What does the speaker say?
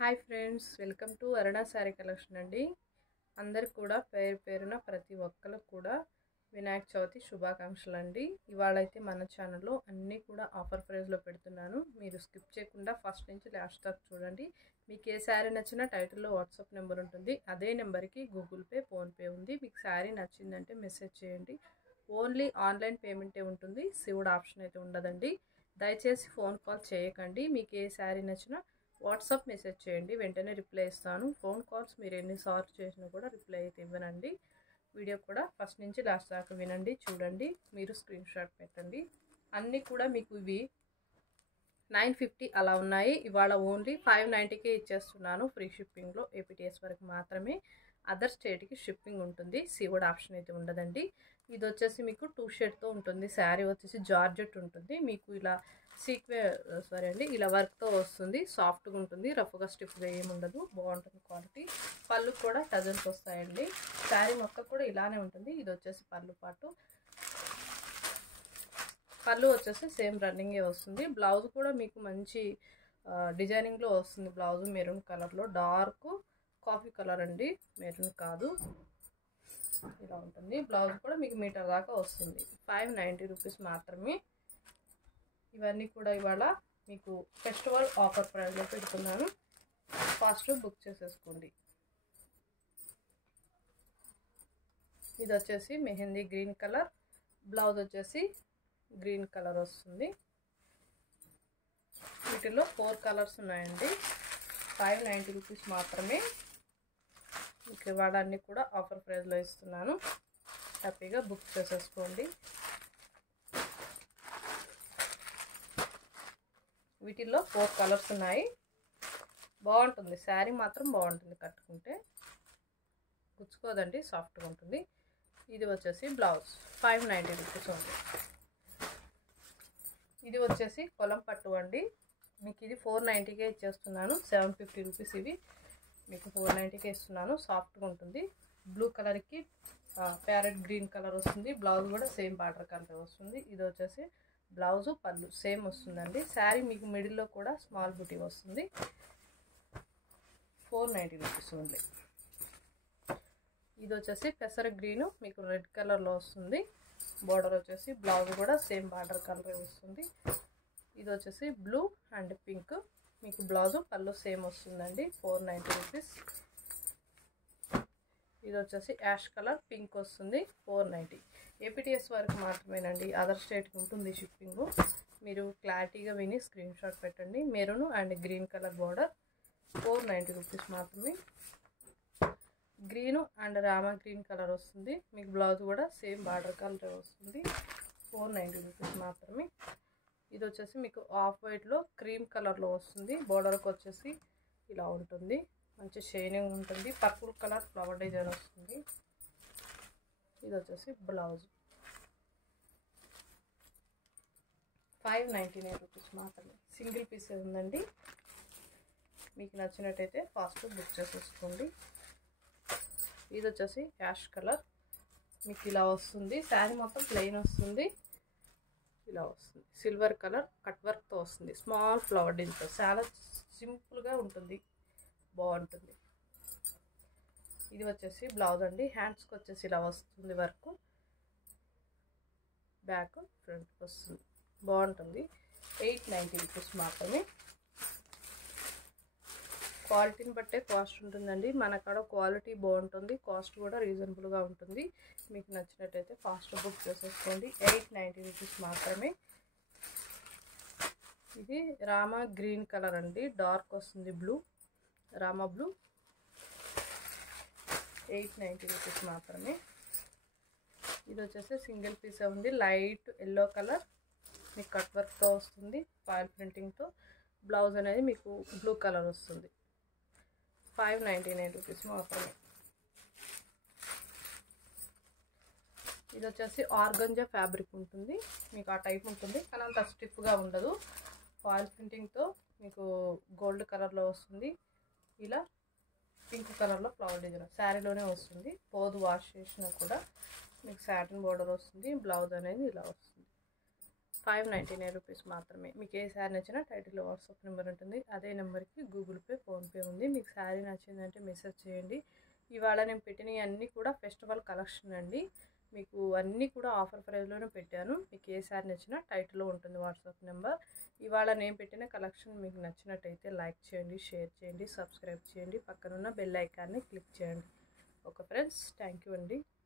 Hi friends, welcome to Aruna sari collection అండి. అందరికి కూడా పేరు పేరున ప్రతి ఒక్కరికి కూడా వినాయక చవితి శుభాకాంక్షలు అండి. ఇవాళ అయితే మన ఛానల్లో అన్నీ కూడా ఆఫర్ ప్రైస్లో పెడుతున్నాను. మీరు స్కిప్ చేయకుండా ఫస్ట్ నుంచి లాస్ట్ దాకా చూడండి. మీకు ఏ శారీ నచ్చినా టైటిల్లో వాట్సాప్ నెంబర్ ఉంటుంది. అదే నెంబర్కి గూగుల్ పే, ఫోన్పే ఉంది. మీకు శారీ నచ్చిందంటే మెసేజ్ చేయండి. ఓన్లీ ఆన్లైన్ పేమెంటే ఉంటుంది. శివుడు ఆప్షన్ అయితే ఉండదండి. దయచేసి ఫోన్ కాల్ చేయకండి. మీకు ఏ శారీ నచ్చినా వాట్సాప్ మెసేజ్ చేయండి, వెంటనే రిప్లై ఇస్తాను. ఫోన్ కాల్స్ మీరు ఎన్నిసార్లు చేసినా కూడా రిప్లై అయితే ఇవ్వనండి. వీడియో కూడా ఫస్ట్ నుంచి లాస్ట్ దాకా వినండి, చూడండి, మీరు స్క్రీన్ షాట్ పెట్టండి. అన్నీ కూడా మీకు ఇవి 950 అలా ఉన్నాయి. ఇవాళ ఓన్లీ 590కే ఇచ్చేస్తున్నాను. ఫ్రీ షిప్పింగ్లో ఏపీటీఎస్ వరకు మాత్రమే. అదర్ స్టేట్కి షిప్పింగ్ ఉంటుంది. సీవుడ్ ఆప్షన్ అయితే ఉండదండి. ఇది వచ్చేసి మీకు 2 షేడ్తో ఉంటుంది. శారీ వచ్చేసి జార్జెట్ ఉంటుంది. మీకు ఇలా ఇలా వర్క్తో వస్తుంది. సాఫ్ట్గా ఉంటుంది, రఫ్గా స్టిఫ్గా ఏమి ఉండదు. బాగుంటుంది క్వాలిటీ. పళ్ళు కూడా టజన్స్ వస్తాయండి. శారీ మొత్తం కూడా ఇలానే ఉంటుంది. ఇది వచ్చేసి పళ్ళు వచ్చేసి సేమ్ రన్నింగే వస్తుంది. బ్లౌజ్ కూడా మీకు మంచి డిజైనింగ్లో వస్తుంది. బ్లౌజ్ మెరూన్ కలర్లో, డార్క్ కాఫీ కలర్ అండి, మెరూన్ కాదు. ఇలా ఉంటుంది. బ్లౌజ్ కూడా మీకు మీటర్ దాకా వస్తుంది. 590 రూపీస్ మాత్రమే. ఇవన్నీ కూడా ఇవాళ మీకు ఫెస్టివల్ ఆఫర్ ప్రైస్లో పెడుతున్నాను. ఫాస్ట్ బుక్ చేసేసుకోండి. ఇది వచ్చేసి మెహందీ గ్రీన్ కలర్, బ్లౌజ్ వచ్చేసి గ్రీన్ కలర్ వస్తుంది. వీటిలో 4 కలర్స్ ఉన్నాయండి. 590 రూపీస్ మాత్రమే. మీకు ఇవాళ అన్నీ కూడా ఆఫర్ ప్రైస్లో ఇస్తున్నాను. హ్యాపీగా బుక్ చేసేసుకోండి. వీటిల్లో 4 కలర్స్ ఉన్నాయి. బాగుంటుంది శారీ మాత్రం, బాగుంటుంది కట్టుకుంటే, గుచ్చుకోదండి, సాఫ్ట్గా ఉంటుంది. ఇది వచ్చేసి బ్లౌజ్ 590 రూపీస్ ఉంది. ఇది వచ్చేసి పొలం పట్టు అండి. మీకు ఇది 490కే ఇచ్చేస్తున్నాను. 750 రూపీస్ ఇవి మీకు 490కే ఇస్తున్నాను. సాఫ్ట్గా ఉంటుంది. బ్లూ కలర్కి ప్యారెట్ గ్రీన్ కలర్ వస్తుంది. బ్లౌజ్ కూడా సేమ్ బార్డర్ కలర్ వస్తుంది. ఇది వచ్చేసి బ్లౌజు, పళ్ళు సేమ్ వస్తుందండి. శారీ మీకు మిడిల్లో కూడా స్మాల్ బుటీ వస్తుంది. 490 రూపీస్ ఉంది. ఇది వచ్చేసి పెసర గ్రీను, మీకు రెడ్ కలర్లో వస్తుంది. బోర్డర్ వచ్చేసి బ్లౌజ్ కూడా సేమ్ బార్డర్ కలర్ వస్తుంది. ఇది వచ్చేసి బ్లూ అండ్ పింక్, మీకు బ్లౌజు పళ్ళు సేమ్ వస్తుందండి. 490 రూపీస్. ఇది వచ్చేసి యాష్ కలర్ పింక్ వస్తుంది. 490. ఏపీటీఎస్ వరకు మాత్రమేనండి. అదర్ స్టేట్కి ఉంటుంది షిప్పింగ్. మీరు క్లారిటీగా విని స్క్రీన్ షాట్ పెట్టండి. Maroon and green colour border. 490 rupees మాత్రమే. Green and Rama green colour వస్తుంది. మీకు బ్లౌజ్ కూడా సేమ్ బార్డర్ కలర్ వస్తుంది. 490 రూపీస్ మాత్రమే. ఇది వచ్చేసి మీకు ఆఫ్ వైట్లో క్రీమ్ కలర్లో వస్తుంది. బోర్డర్కి వచ్చేసి ఇలా ఉంటుంది, మంచి షైనింగ్ ఉంటుంది. పర్పుల్ కలర్ ఫ్లవర్ డిజైన్ వస్తుంది. ఇది వచ్చేసి బ్లౌజ్ 599 రూపీస్ మాత్రమే. సింగిల్ పీసే ఉందండి. మీకు నచ్చినట్టయితే ఫాస్ట్ బుక్ చేసేసుకోండి. ఇది వచ్చేసి యాష్ కలర్, మీకు ఇలా వస్తుంది. శారీ మొత్తం ప్లెయిన్ వస్తుంది. ఇలా వస్తుంది. సిల్వర్ కలర్ కట్ వర్క్తో వస్తుంది. స్మాల్ ఫ్లవర్ డిజైన్తో చాలా సింపుల్గా ఉంటుంది, బాగుంటుంది. ఇది వచ్చేసి బ్లౌజ్ అండి. హ్యాండ్స్కి వచ్చేసి ఇలా వస్తుంది వర్క్, బ్యాక్ ఫ్రంట్ వస్తుంది, బాగుంటుంది. 890 రూపీస్ మాత్రమే. క్వాలిటీని బట్టే కాస్ట్ ఉంటుందండి. మన కాడ క్వాలిటీ బాగుంటుంది, కాస్ట్ కూడా రీజనబుల్గా ఉంటుంది. మీకు నచ్చినట్టయితే ఫాస్ట్ బుక్ చేసేసుకోండి. 890 రూపీస్ మాత్రమే. ఇది రామా గ్రీన్ కలర్ అండి, డార్క్ వస్తుంది, బ్లూ, రామా బ్లూ. 890 రూపీస్ మాత్రమే. ఇది వచ్చేసి సింగిల్ పీసే ఉంది. లైట్ ఎల్లో కలర్, మీకు కట్ వర్క్తో వస్తుంది, ఫాయిల్ ప్రింటింగ్తో. బ్లౌజ్ అనేది మీకు బ్లూ కలర్ వస్తుంది. 599 రూపీస్ మాత్రమే. ఇది వచ్చేసి ఆర్గంజా ఫ్యాబ్రిక్ ఉంటుంది. మీకు ఆ టైప్ ఉంటుంది, కానీ అంత స్టిఫ్గా ఉండదు. ఫాయిల్ ప్రింటింగ్తో మీకు గోల్డ్ కలర్లో వస్తుంది. ఇలా పింక్ కలర్లో ఫ్లవర్ డిజైన్ శారీలోనే వస్తుంది. పోదు వాష్ చేసినా కూడా మీకు సాటిన్ బోర్డర్ వస్తుంది. బ్లౌజ్ అనేది ఇలా వస్తుంది. 599 రూపీస్ మాత్రమే. మీకు ఏ శారీ నచ్చినా టైటిల్లో వాట్సాప్ నెంబర్ ఉంటుంది, అదే నెంబర్కి గూగుల్ పే, ఫోన్పే ఉంది. మీకు శారీ నచ్చిందంటే మెసేజ్ చేయండి. ఇవాళ నేను పెట్టినవి అన్నీ కూడా ఫెస్టివల్ కలెక్షన్ అండి. మీకు అన్నీ కూడా ఆఫర్ ప్రైస్లోనే పెట్టాను. మీకు ఏ శారీ నచ్చినా టైటిల్లో ఉంటుంది వాట్సాప్ నెంబర్. ఇవాళ నేను పెట్టిన కలెక్షన్ మీకు నచ్చినట్టయితే లైక్ చేయండి, షేర్ చేయండి, సబ్స్క్రైబ్ చేయండి, పక్కనున్న బెల్ ఐకాన్ని క్లిక్ చేయండి. ఓకే ఫ్రెండ్స్, థ్యాంక్ యూ అండి.